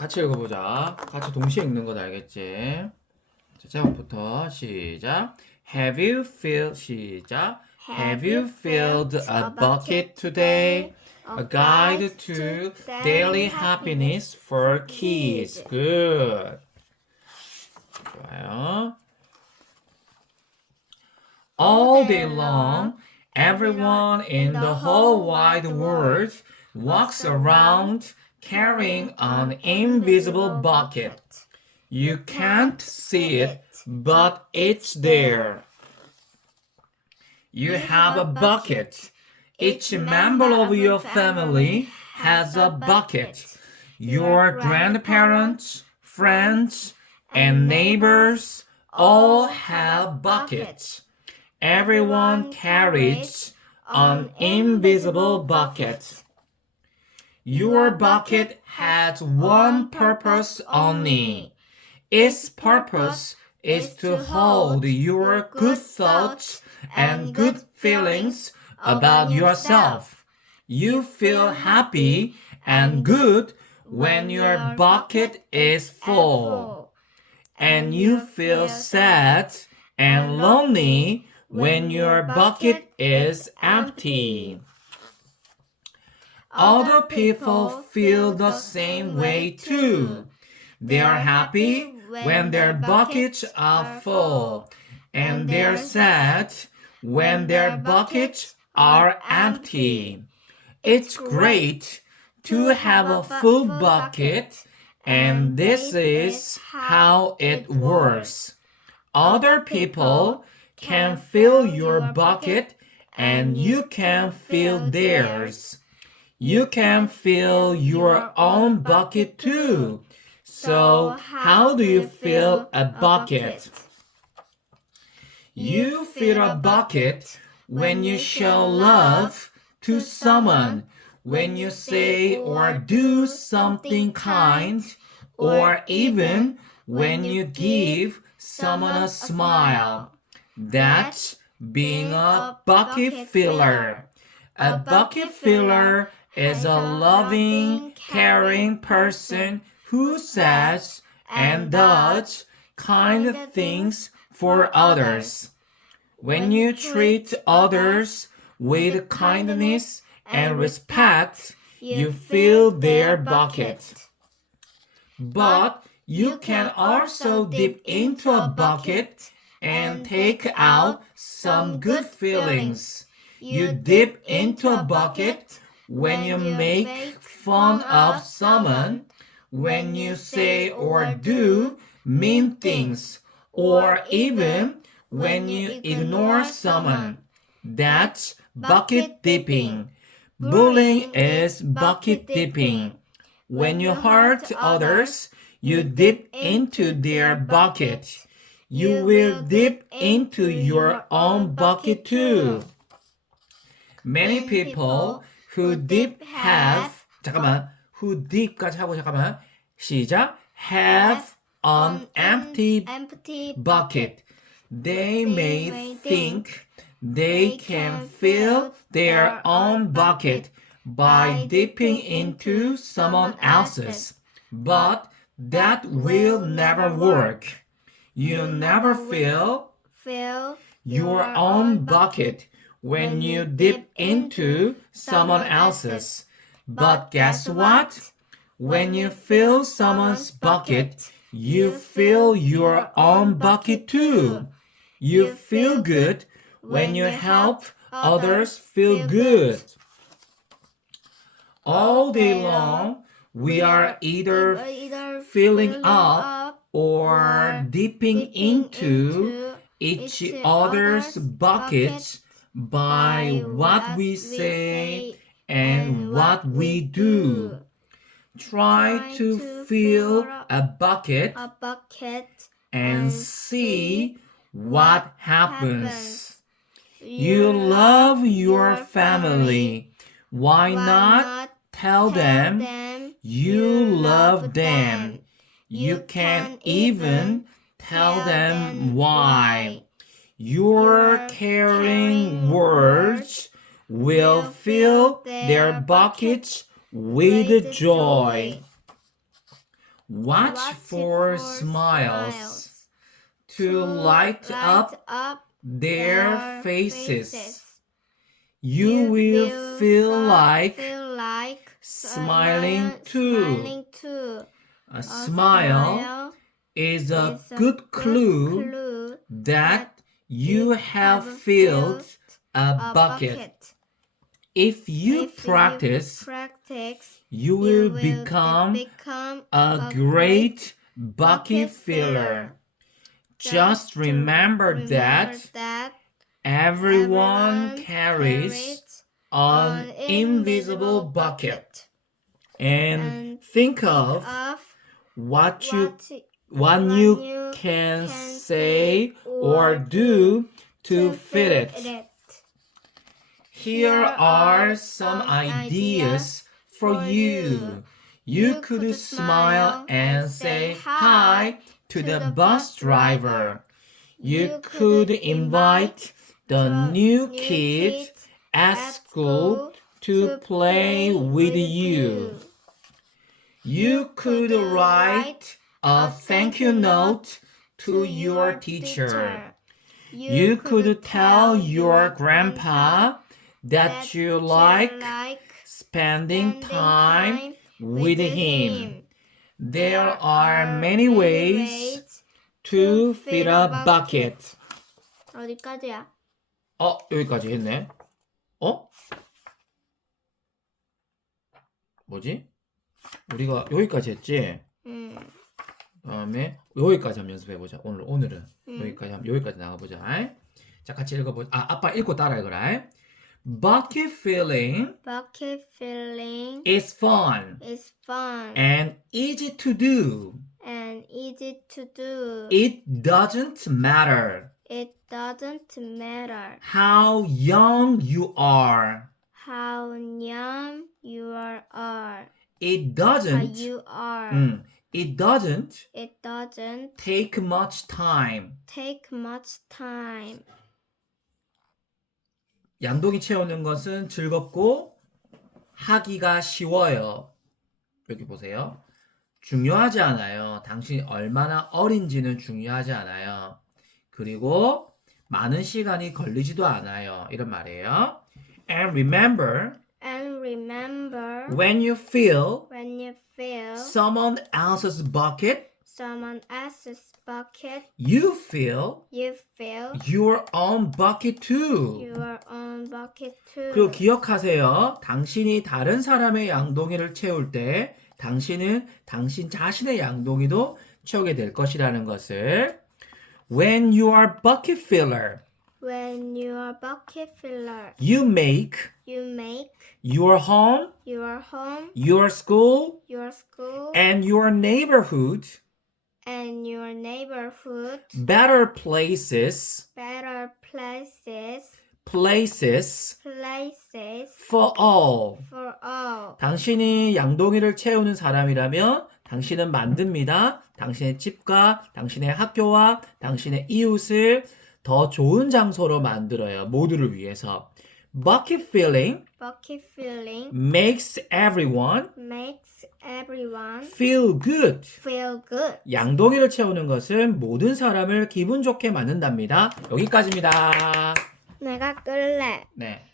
같이 읽어보자. 같이 동시에 읽는 건 알겠지? 자, 제목부터 시작. Have you filled 시작. Have you filled a bucket today? A guide to daily happiness for kids. Good. 좋아요. All day long, everyone in the whole wide world walks around carrying an invisible bucket. You can't see it, but it's there. You have a bucket. Each member of your family has a bucket. Your grandparents, friends, and neighbors all have buckets. Everyone carries an invisible bucket. Your bucket has one purpose only. Its purpose is to hold your good thoughts and good feelings about yourself. You feel happy and good when your bucket is full. And you feel sad and lonely when your bucket is empty. Other people feel the same way too. They are happy when their buckets are full, and they're sad when their buckets are empty. It's great to have a full bucket, and this is how it works. Other people can fill your bucket, and you can fill theirs. You can fill your own bucket too. So, how do you fill a bucket? You fill a bucket when you show love to someone, when you say or do something kind, or even when you give someone a smile. That's being a bucket filler. A bucket filler is a loving, caring person who says and does kind things for others. When you treat others with kindness and respect, you fill their bucket. But you can also dip into a bucket and take out some good feelings. You dip into a bucket when you make fun of someone, when you say or do mean things, or even when you ignore someone. That's bucket dipping. Bullying is bucket dipping. When you hurt others, you dip into their bucket. You will dip into your own bucket too. Many people who dip have who dip까지 하고 시작 have an empty bucket. They may think they can fill their own bucket by dipping into someone else's, but that will never work. You never fill your own bucket when you dip into someone else's. But guess what? When you fill someone's bucket, you fill your own bucket too. You feel good when you help others feel good. All day long, we are either filling up or dipping into each other's buckets by what we say and what we do. Try to fill a bucket and see what happens. You love your family. Why not tell them you love them? You can even tell them why. Your caring words will fill their buckets with joy. Watch for smiles to light up their faces. You will feel like smiling too. A smile is a good clue that you have filled a bucket. If you practice, you will become a great bucket filler. Just remember that everyone carries an invisible bucket. And think of what you can say or do to fit it. Here are some ideas for you. You could smile and say hi to the bus driver. You could invite the new kid at school to play with you. You could write a thank you note to your teacher. You could tell your grandpa that you like spending time with him. There are many ways to fill a bucket. 어디까지야? 여기까지 했네. 뭐지? 우리가 여기까지 했지? 그다음에 여기까지 한번 연습해보자. 오늘은 여기까지 나가보자. 자, 같이 읽어보자. 아빠 읽고 따라 읽어라. Bucket filling is fun and easy to do. It doesn't matter how young you are. It doesn't take much time. 양동이 채우는 것은 즐겁고 하기가 쉬워요. 여기 보세요. 중요하지 않아요. 당신이 얼마나 어린지는 중요하지 않아요. 그리고 많은 시간이 걸리지도 않아요. 이런 말이에요. And remember, when you fill someone else's bucket, you fill your own bucket too. 그리고 기억하세요. 당신이 다른 사람의 양동이를 채울 때 당신은 당신 자신의 양동이도 채우게 될 것이라는 것을. When you are bucket filler, you make your home, your school, and your neighborhood better places for all. 당신이 양동이를 채우는 사람이라면 당신은 만듭니다. 당신의 집과 당신의 학교와 당신의 이웃을 더 좋은 장소로 만들어요. 모두를 위해서. Bucket filling makes everyone feel good. 양동이를 채우는 것은 모든 사람을 기분 좋게 만든답니다. 여기까지입니다. 내가 끌래. 네.